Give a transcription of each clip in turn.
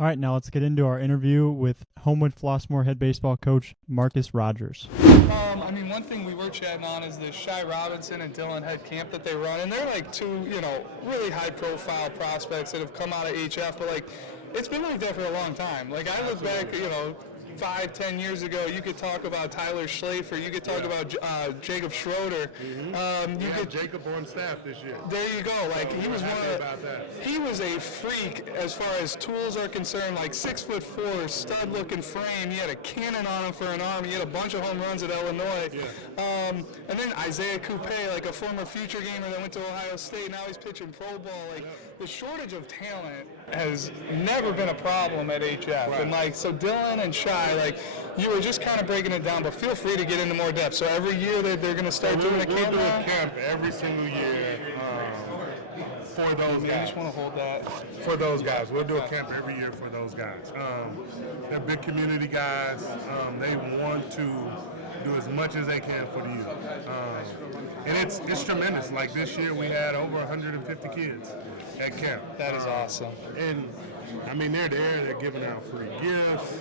All right, now let's get into our interview with Homewood Flossmoor head baseball coach Marcus Rodgers. One thing we were chatting on is the Shy Robinson and Dylan head camp that they run, and they're like two, really high-profile prospects that have come out of HF, but it's been like that for a long time. Like I look back, 5-10 years ago, you could talk about Tyler Schlafer, you could talk about Jacob Schroeder. You get Jacob on staff this year. There you go. He was a freak as far as tools are concerned. 6'4", stud-looking frame. He had a cannon on him for an arm. He had a bunch of home runs at Illinois. Yeah. And then Isaiah Coupe, a former future gamer that went to Ohio State. Now he's pitching pro ball. The shortage of talent has never been a problem at HF. Right. And so Dylan and Shy, you were just kind of breaking it down, but feel free to get into more depth. So every year they're going to start doing a camp. We'll do a camp every single year for those guys. I just want to hold that. For those guys. We'll do a camp every year for those guys. They're big community guys. They want to do as much as they can for the youth. And it's tremendous. This year we had over 150 kids at camp. That is awesome. And they're there, they're giving out free gifts.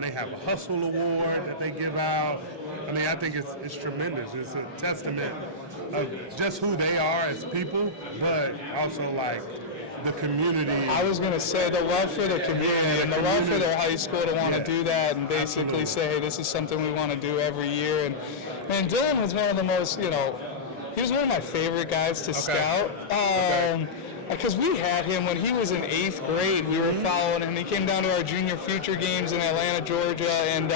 They have a hustle award that they give out. I think it's tremendous. It's a testament of just who they are as people, but also the community. I was going to say the love for the community and the love for their high school to want to do that and basically say, hey, this is something we want to do every year. And Dylan was one of the most, he was one of my favorite guys to scout. Because we had him when he was in 8th grade. We were following him. He came down to our junior future games in Atlanta, Georgia, and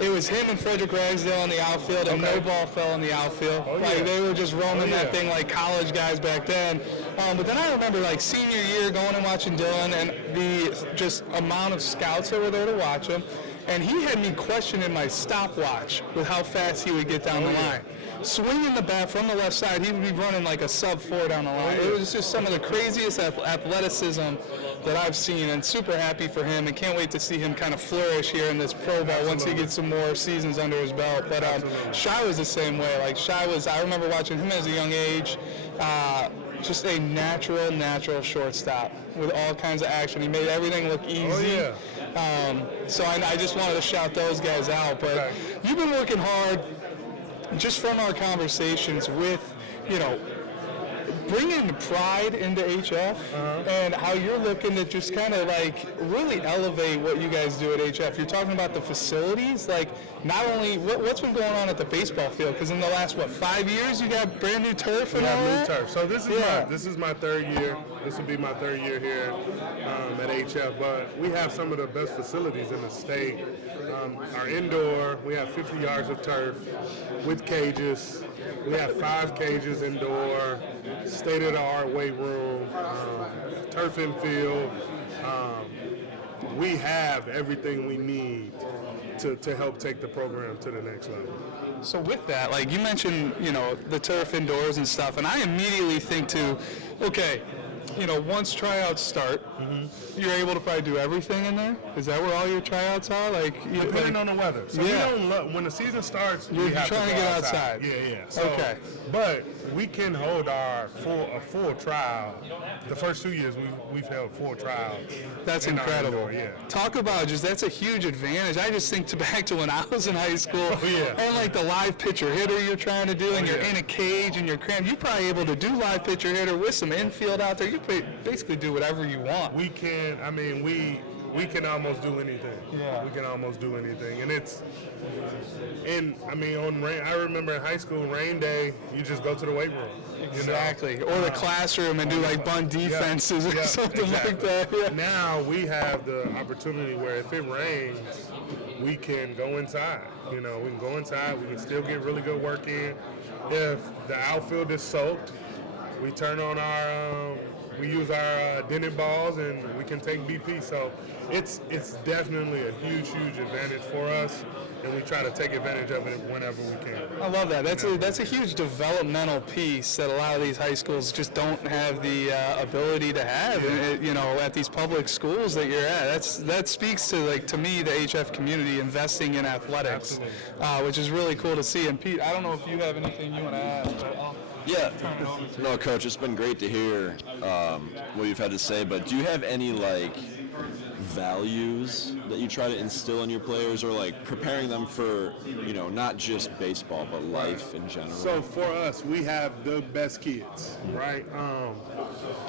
it was him and Frederick Ragsdale in the outfield, and no ball fell in the outfield. They were just roaming that thing like college guys back then. But then I remember senior year going and watching Dylan and the just amount of scouts that were there to watch him. And he had me questioning my stopwatch with how fast he would get down the line. Swinging the bat from the left side, he would be running a sub-4 down the line. It was just some of the craziest athleticism that I've seen, and super happy for him, and can't wait to see him kind of flourish here in this pro ball once he gets some more seasons under his belt. But Shy was the same way. I remember watching him as a young age, just a natural shortstop with all kinds of action. He made everything look easy. So I just wanted to shout those guys out. But you've been working hard, just from our conversations with, bringing pride into HF and how you're looking to just kind of really elevate what you guys do at HF. You're talking about the facilities, not only what's been going on at the baseball field, because in the last 5 years you got brand new turf and all that? New turf. So this is my third year. This will be my third year here at HF. But we have some of the best facilities in the state. Our indoor, we have 50 yards of turf with cages. We have 5 cages indoor, state-of-the-art weight room, turf and field. We have everything we need to help take the program to the next level. So with that, you mentioned, the turf indoors and stuff, and I immediately think once tryouts start, you're able to probably do everything in there? Is that where all your tryouts are? Depending on the weather. So we don't when the season starts, you're we have trying to get outside. Yeah. So, but we can hold a full trial. The first 2 years, we've held full trials. That's incredible. Indoor, Talk about that's a huge advantage. I just think back to when I was in high school, and the live pitcher hitter you're trying to do, and you're in a cage and you're cramped. You're probably able to do live pitcher hitter with some infield out there. You basically do whatever you want. We can. We can almost do anything. Yeah. We can almost do anything, on rain. I remember in high school, rain day, you just go to the weight room. Exactly. Or the classroom and do bunt defenses or something like that. Yeah. Now we have the opportunity where if it rains, we can go inside. We can go inside. We can still get really good work in. If the outfield is soaked, we turn on we use our dented balls and we can take BP. So it's definitely a huge advantage for us, and we try to take advantage of it whenever we can. I love that. That's a huge developmental piece that a lot of these high schools just don't have the ability to have. At these public schools that you're at. That speaks to me, the HF community investing in athletics, which is really cool to see. And Pete, I don't know if you have anything you want to add. But No, Coach, it's been great to hear what you've had to say, but do you have any values that you try to instill in your players, or like preparing them for, not just baseball, but life in general? So for us, we have the best kids, right?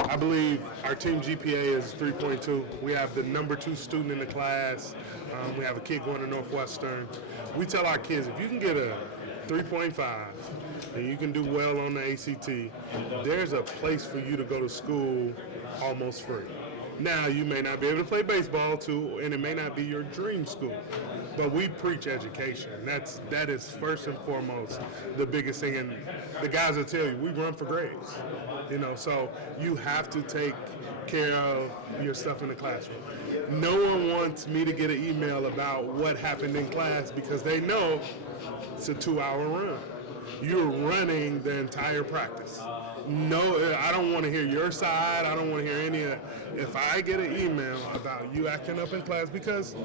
I believe our team GPA is 3.2. We have the number 2 student in the class. We have a kid going to Northwestern. We tell our kids, if you can get a 3.5 and you can do well on the ACT, there's a place for you to go to school almost free. Now, you may not be able to play baseball too, and it may not be your dream school, but we preach education. That is first and foremost the biggest thing, and the guys will tell you, we run for grades, so you have to take care of your stuff in the classroom. No one wants me to get an email about what happened in class because they know it's a 2-hour run. You're running the entire practice. No, I don't want to hear your side. I don't want to hear any of that. If I get an email about you acting up in class, because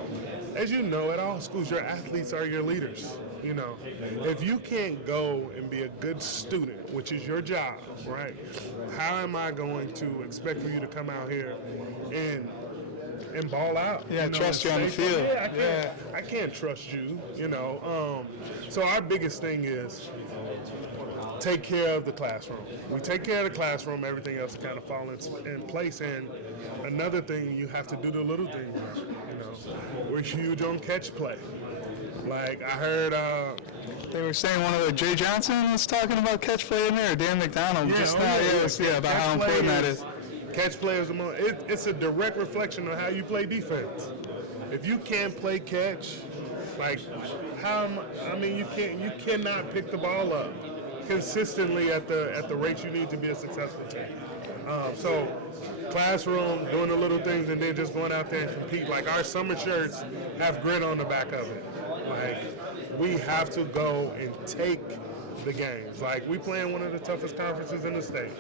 as you know, at all schools, your athletes are your leaders. If you can't go and be a good student, which is your job, right? How am I going to expect for you to come out here and ball out? Yeah, trust you on the field. I can't trust you. So our biggest thing is take care of the classroom. We take care of the classroom, everything else kind of falls in place. And another thing, you have to do the little things. We're huge on catch play. Like I heard, they were saying one of the Jay Johnson was talking about catch play in there, or Dan McDonald just now. About how important that is. Catch play is it's a direct reflection of how you play defense. If you can't play catch, you cannot pick the ball up consistently at the rate you need to be a successful team. So classroom, doing the little things, and then just going out there and compete. Like our summer shirts have grit on the back of it. Like we have to go and take the games. Like we play in one of the toughest conferences in the state.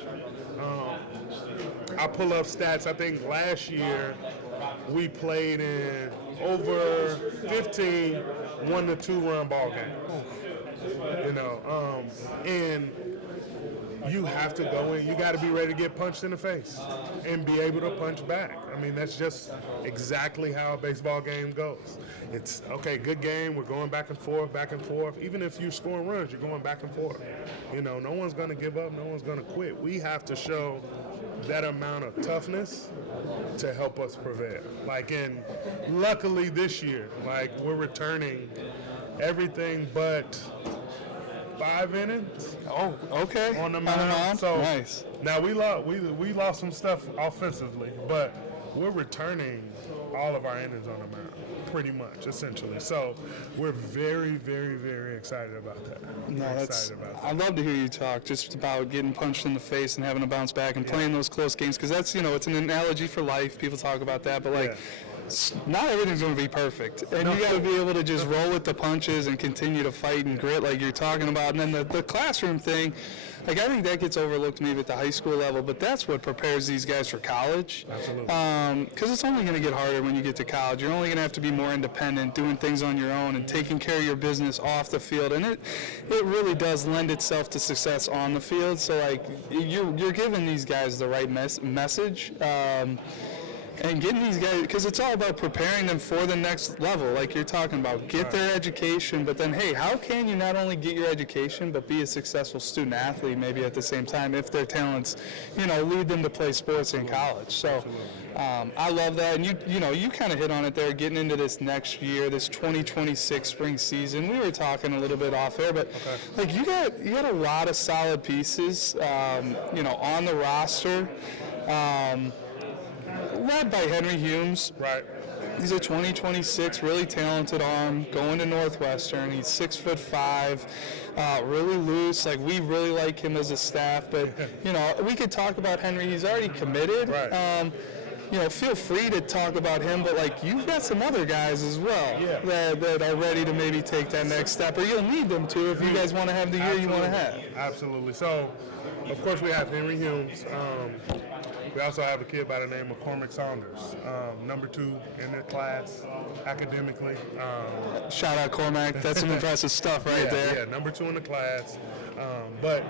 I pull up stats. I think last year we played in over 15 1- to 2-run ball games. And you have to go in. You got to be ready to get punched in the face and be able to punch back. I mean, that's just exactly how a baseball game goes. It's, okay, good game. We're going back and forth, back and forth. Even if you're scoring runs, you're going back and forth. No one's going to give up. No one's going to quit. We have to show that amount of toughness to help us prevail. Luckily this year, we're returning everything but 5 innings. Oh, okay. On the mound. So nice. Now we lost some stuff offensively, but we're returning all of our innings on the mound, pretty much, essentially. So we're very, very, very excited about that. I'd love to hear you talk just about getting punched in the face and having to bounce back and playing those close games, because that's, it's an analogy for life. People talk about that, but not everything's going to be perfect. And you got to be able to just roll with the punches and continue to fight and grit like you're talking about. And then the classroom thing, I think that gets overlooked maybe at the high school level, but that's what prepares these guys for college. Absolutely. Because it's only going to get harder when you get to college. You're only going to have to be more independent, doing things on your own and taking care of your business off the field. And it really does lend itself to success on the field. So, you're giving these guys the right message. And getting these guys, because it's all about preparing them for the next level, like you're talking about. Get their education, but then, hey, how can you not only get your education, but be a successful student athlete maybe at the same time if their talents, lead them to play sports in college. So I love that. And you kind of hit on it there, getting into this next year, this 2026 spring season. We were talking a little bit off air, but you got a lot of solid pieces, on the roster. Led by Henry Humes. Right. He's a 2026 really talented arm going to Northwestern. He's 6'5", really loose. We really like him as a staff. But we could talk about Henry. He's already committed. Right. Feel free to talk about him. But you've got some other guys as well that are ready to maybe take that next step, or you'll need them to if you guys want to have the year you want to have. Absolutely. So, of course, we have Henry Humes. We also have a kid by the name of Cormac Saunders, number 2 in the class academically. Shout out Cormac. That's some impressive stuff right there. Yeah, number 2 in the class. But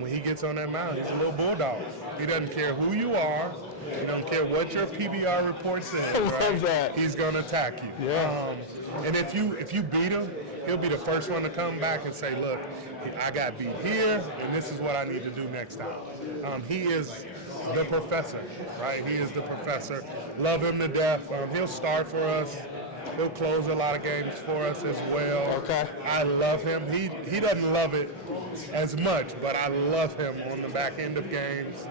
when he gets on that mound, he's a little bulldog. He doesn't care who you are. He don't care what your PBR report says. Right? love that. He's going to attack you. Yeah. And if you beat him, he'll be the first one to come back and say, look, I got beat here, and this is what I need to do next time. He is the professor, right? He is the professor. Love him to death. He'll start for us. He'll close a lot of games for us as well. Okay. I love him. He doesn't love it as much, but I love him on the back end of games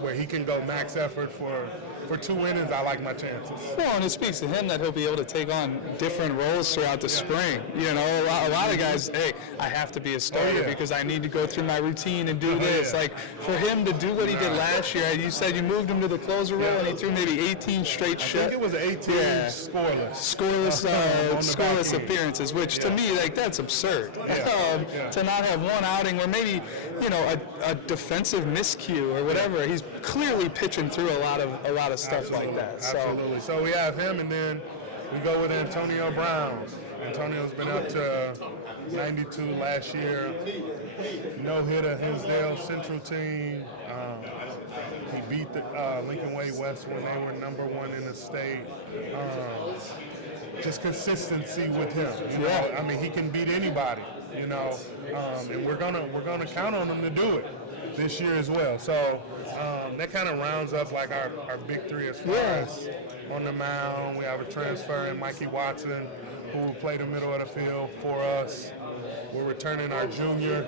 where he can go max effort for 2 innings. I like my chances. Well, and it speaks to him that he'll be able to take on different roles throughout the spring. You know, a lot of guys, hey, I have to be a starter because I need to go through my routine and do this. Yeah. Like, for him to do what he did last year, you said you moved him to the closer role and he threw maybe 18 straight I think it was 18 scoreless. Scoreless appearances, which to me, like, that's absurd. To not have one outing or maybe, you know, a defensive miscue or whatever. He's clearly pitching through a lot of stuff like that. Absolutely. So we have him, and then we go with Antonio Brown. Antonio's been up to 92 last year. No hitter, Hinsdale Central team. He beat the Lincoln Way West when they were #1 in the state. Just consistency with him. You know? I mean, he can beat anybody. You know, and we're gonna count on him to do it this year as well. So that kind of rounds up like our big three as far as on the mound. We have a transfer in Mikey Watson, who will play the middle of the field for us. We're returning our junior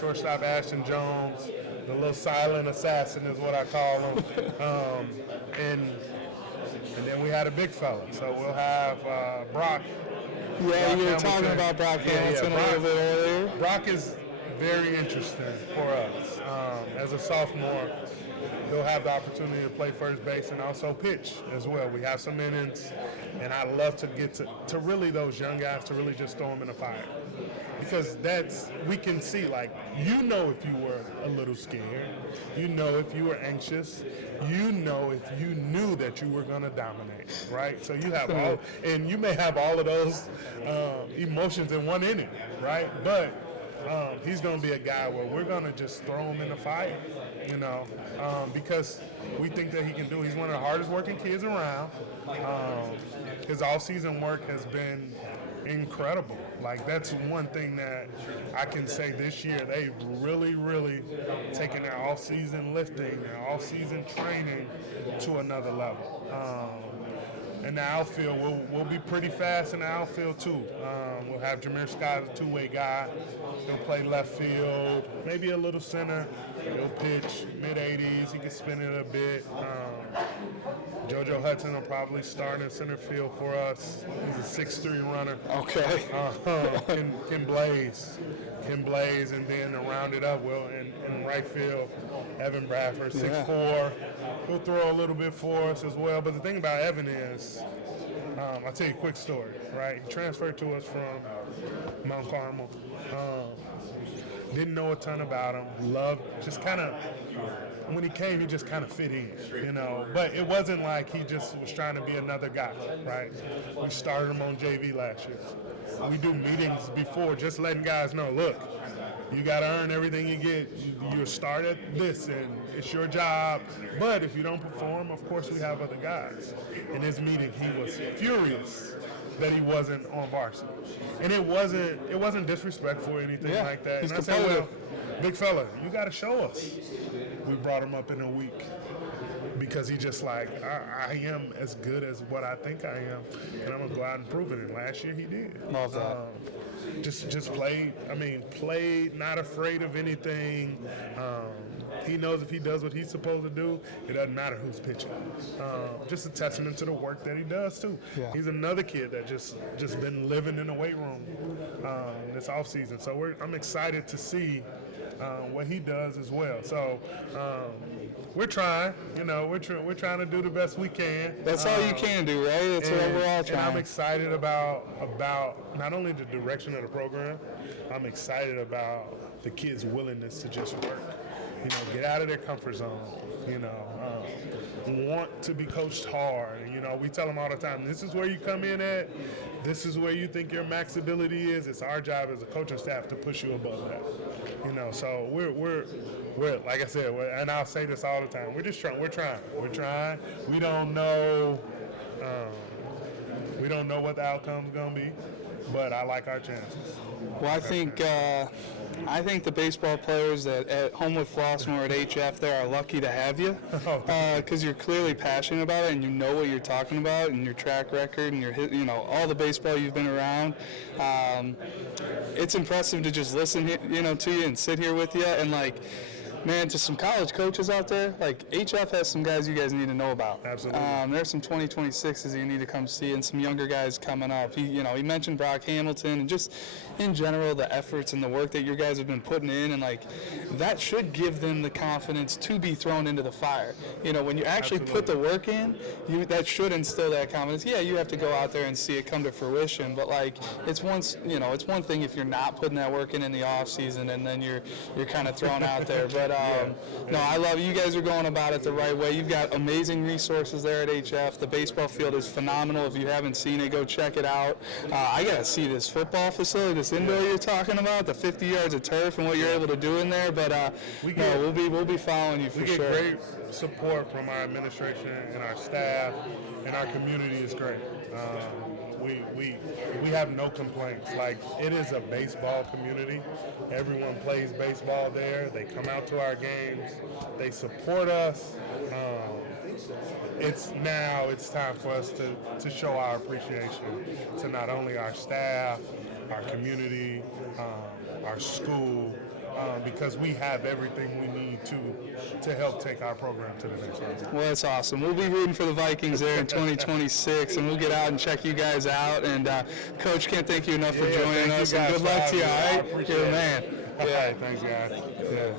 shortstop Ashton Jones, the little silent assassin is what I call him. And then we had a big fella. So we'll have Brock. Yeah, you were talking about Brock Hamilton a little bit earlier. Brock is very interesting for us. As a sophomore, he'll have the opportunity to play first base and also pitch as well. We have some innings, and I love to get to really those young guys to really just throw them in the fire. Because we can see, like, you know if you were a little scared, you know if you were anxious, you know if you knew that you were going to dominate, right? So you have and you may have all of those emotions in one inning, right? But he's going to be a guy where we're going to just throw him in the fire, you know, because we think that he can do it. He's one of the hardest working kids around. His off-season work has been incredible. Like, that's one thing that I can say this year. They've really, really taken their off-season lifting, their off-season training to another level. In the outfield, we'll be pretty fast in the outfield, too. We'll have Jameer Scott, a two-way guy. He'll play left field, maybe a little center. He'll pitch mid-80s. He can spin it a bit. JoJo Hudson will probably start in center field for us. He's a 6'3" runner. Okay. Can blaze. And then to round it up, in right field, Evan Bradford, 6'4". He'll throw a little bit for us as well. But the thing about Evan is, I'll tell you a quick story, right? He transferred to us from Mount Carmel. Didn't know a ton about him. Loved, just kind of, when he came, he just kind of fit in, you know. But it wasn't like he just was trying to be another guy, right? We started him on JV last year. We do meetings before, just letting guys know, look, you got to earn everything you get. You start at this, and it's your job. But if you don't perform, of course, we have other guys. In his meeting, he was furious that he wasn't on varsity. And it wasn't disrespectful or anything like that. He's and I said, well, big fella, you got to show us. We brought him up in a week because he just like, I am as good as what I think I am, and I'm going to go out and prove it. And last year he did. Love that. Just played, not afraid of anything. He knows if he does what he's supposed to do, it doesn't matter who's pitching. Just a testament to the work that he does, too. Yeah. He's another kid that just been living in the weight room this offseason. So I'm excited to see what he does as well. So we're trying, you know, we're trying to do the best we can. That's all you can do, right? That's what we're all trying. And I'm excited about not only the direction of the program, I'm excited about the kids' willingness to just work. You know, get out of their comfort zone. You know, want to be coached hard. You know, we tell them all the time, this is where you come in at, this is where you think your max ability is. It's our job as a coaching staff to push you above that. You know, so we're like I said, and I'll say this all the time, we're trying. We don't know what the outcome's gonna be, but I like our chances. Well, I think the baseball players at Homewood Flossmoor at HF there are lucky to have you, because you're clearly passionate about it and you know what you're talking about and your track record and your all the baseball you've been around. It's impressive to just listen to you and sit here with you and man, to some college coaches out there, HF has some guys you guys need to know about. Absolutely. There's some 2026s you need to come see and some younger guys coming up. He mentioned Brock Hamilton and just in general the efforts and the work that your guys have been putting in, and that should give them the confidence to be thrown into the fire. When you actually put the work in, that should instill that confidence. Yeah, you have to go out there and see it come to fruition, but it's one thing if you're not putting that work in the off season and then you're kind of thrown out there. But no, I love it. You guys are going about it the right way. You've got amazing resources there at HF. The baseball field is phenomenal. If you haven't seen it, go check it out. I got to see this football facility, this indoor you're talking about, the 50 yards of turf and what you're able to do in there. But we'll be following you for sure. We get great support from our administration and our staff, and our community is great. We have no complaints. It is a baseball community. Everyone plays baseball there. They come out to our games. They support us. It's time for us to show our appreciation to not only our staff, our community, our school, because we have everything we need to help take our program to the next level. Well, that's awesome. We'll be rooting for the Vikings there in 2026, and we'll get out and check you guys out. And Coach, can't thank you enough for joining us. And good luck to you. All right, you're a man. Yeah, thanks, guys. Yeah.